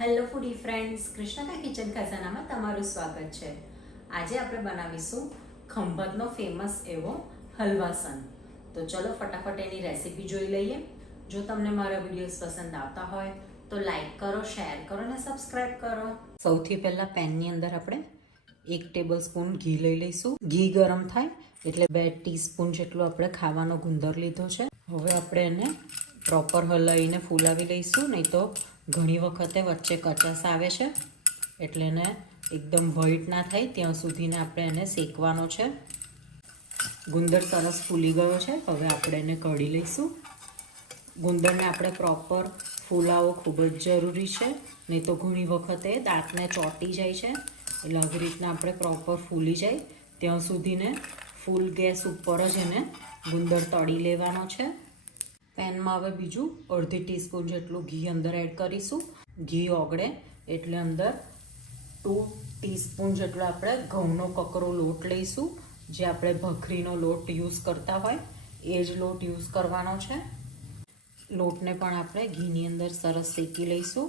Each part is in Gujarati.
હેલો ફૂડી ફ્રેન્ડ્સ, કૃષ્ણકા કિચન ખજાનામાં તમારું સ્વાગત છે. આજે આપણે બનાવીશું ખંભાતનો ફેમસ એવો હલવાસન તો ચલો ફટાફટ એની રેસીપી જોઈ લઈએ. જો તમને મારા વિડીયોઝ પસંદ આવતા હોય, તો લાઈક કરો શેર કરો અને સબસ્ક્રાઈબ કરો. સૌથી પહેલાં પેનની અંદર આપણે એક ટેબલ સ્પૂન ઘી લઈ લઈશું. ઘી ગરમ થાય એટલે બે ટીસ્પૂન જેટલો આપણે ખાવાનો ગુંદર લીધો છે. હવે આપણે એને પ્રોપર હલાવીને ફૂલાવી લઈશું, નહીં તો ઘણી વખતે વચ્ચે કચાસ આવે છે. એટલે એને એકદમ વ્હાઈટ ના થાય, ત્યાં સુધીને આપણે એને શેકવાનો છે. ગુંદર સરસ ફૂલી ગયો છે, હવે આપણે એને કઢી લઈશું. ગુંદરને આપણે પ્રોપર ફૂલાવો ખૂબ જ જરૂરી છે, નહીં તો ઘણી વખતે દાંતને ચોંટી જાય છે. એટલે આવી રીતના આપણે પ્રોપર ફૂલી જાય. ત્યાં સુધીને ફૂલ ગેસ ઉપર જ એને ગુંદર તળી લેવાનો છે. પેનમાં હવે બીજું અડધી ટીસ્પૂન જેટલું ઘી અંદર એડ કરીશું. ઘી ઓગળે એટલે અંદર ટુ ટીસ્પૂન જેટલો આપણે ઘઉંનો કકરો લોટ લઈશું. જે આપણે ભખરીનો લોટ યુઝ કરતા હોય, એ જ લોટ યુઝ કરવાનો છે. લોટને પણ આપણે ઘીની અંદર સરસ શેકી લઈશું.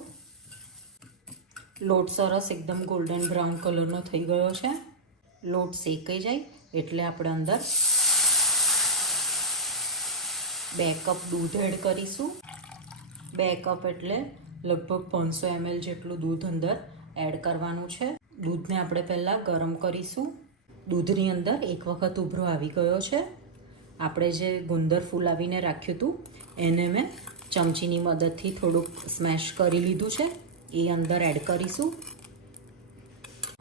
લોટ સરસ એકદમ ગોલ્ડન બ્રાઉન કલરનો થઈ ગયો છે. લોટ શેકાઈ જાય એટલે આપણે અંદર બે કપ દૂધ એડ કરીશું. બે કપ એટલે લગભગ પાંચસો એમએલ જેટલું દૂધ અંદર એડ કરવાનું છે. દૂધને આપણે પહેલાં ગરમ કરીશું. દૂધની અંદર એક વખત ઉભરો આવી ગયો છે. આપણે જે ગુંદર ફૂલાવીને રાખ્યું હતું, એને મેં ચમચીની મદદથી થોડુંક સ્મેશ કરી લીધું છે. એ અંદર એડ કરીશું.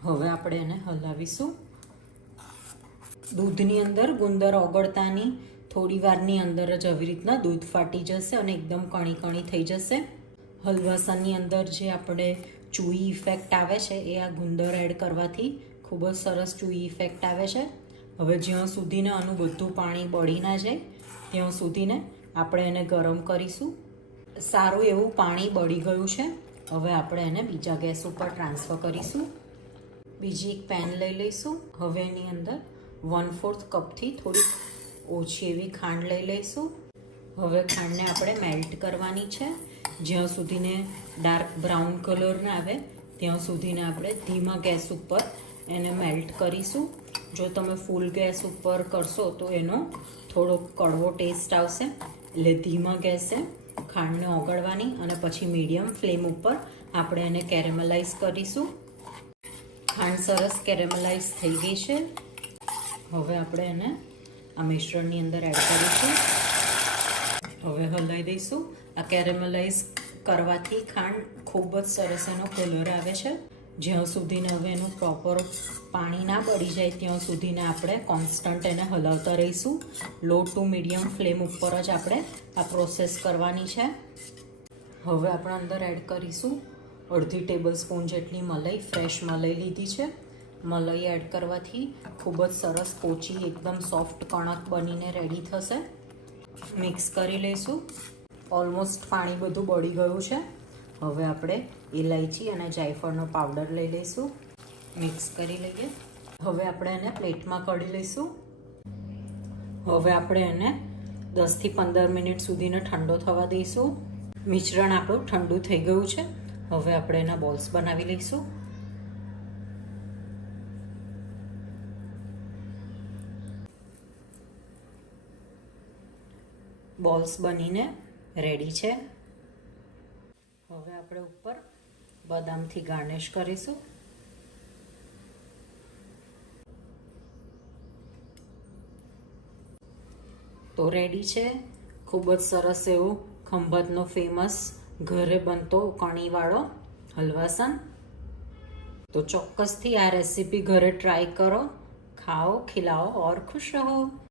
હવે આપણે એને હલાવીશું. દૂધની અંદર ગુંદર ઓગળતાની થોડી વારની અંદર જ આવી રીતના દૂધ ફાટી જશે અને એકદમ કણી કણી થઈ જશે. હલવાસણની અંદર જે આપણે ચૂઈ ઇફેક્ટ આવે છે, એ આ ગુંદર એડ કરવાથી ખૂબ જ સરસ ચૂઈ ઇફેક્ટ આવે છે. હવે જ્યાં સુધીને આનું બધું પાણી બળી ના જાય, ત્યાં સુધીને આપણે એને ગરમ કરીશું. સારું એવું પાણી બળી ગયું છે, હવે આપણે એને બીજા ગેસ ઉપર ટ્રાન્સફર કરીશું. બીજી એક પેન લઈ લઈશું. હવે એની અંદર વન ફોર્થ કપથી થોડીક ઓછી એવી ખાંડ લઈ લઈશું. હવે ખાંડને આપણે મેલ્ટ કરવાની છે. જ્યાં સુધીને ડાર્ક બ્રાઉન કલર ના આવે, ત્યાં સુધીને આપણે ધીમા ગેસ ઉપર એને મેલ્ટ કરીશું. જો તમે ફૂલ ગેસ ઉપર કરશો તો એનો થોડો કડવો ટેસ્ટ આવશે. એટલે ધીમા ગેસે ખાંડને ઓગળવાની અને પછી મીડિયમ ફ્લેમ ઉપર આપણે એને કેરેમલાઇઝ કરીશું. ખાંડ સરસ કેરેમલાઇઝ થઈ ગઈ છે. હવે આપણે એને આ મિશ્રણની અંદર એડ કરીશું. હવે હલાવી દઈશું. આ કેરેમલાઇઝ કરવાથી ખાંડ ખૂબ જ સરસ એનો કલર આવે છે. જ્યાં સુધીને હવે એનું પ્રોપર પાણી ના બળી જાય, ત્યાં સુધીને આપણે કોન્સ્ટન્ટ એને હલાવતા રહીશું. લો ટુ મીડિયમ ફ્લેમ ઉપર જ આપણે આ પ્રોસેસ કરવાની છે. હવે આપણે અંદર એડ કરીશું. અડધી ટેબલ સ્પૂન જેટલી મલાઈ ફ્રેશ મલાઈ લીધી છે. મલાઈ એડ કરવાથી ખૂબ જ સરસ પોચી એકદમ સોફ્ટ કણક બનીને રેડી થશે. મિક્સ કરી લઈશું. ઓલમોસ્ટ પાણી બધું બળી ગયું છે. હવે આપણે ઇલાયચી અને જાયફળનો પાવડર લઈ લઈશું. મિક્સ કરી લઈએ. હવે આપણે એને પ્લેટમાં કાઢી લઈશું. હવે આપણે એને દસથી પંદર મિનિટ સુધીને ઠંડો થવા દઈશું. મિશ્રણ આપણું ઠંડુ થઈ ગયું છે. હવે આપણે એના બોલ્સ બનાવી લઈશું. બોલ્સ બનીને રેડી છે. હવે આપણે ઉપર બદામથી ગાર્નિશ કરીશું. તો રેડી છે. ખૂબ જ સરસ એવું ખંભાતનો ફેમસ ઘરે બનતો કણીવાળો હલવાસન. તો ચોક્કસથી આ રેસીપી ઘરે ટ્રાય કરો. ખાઓ, ખિલાઓ, ઓર ખુશ રહો.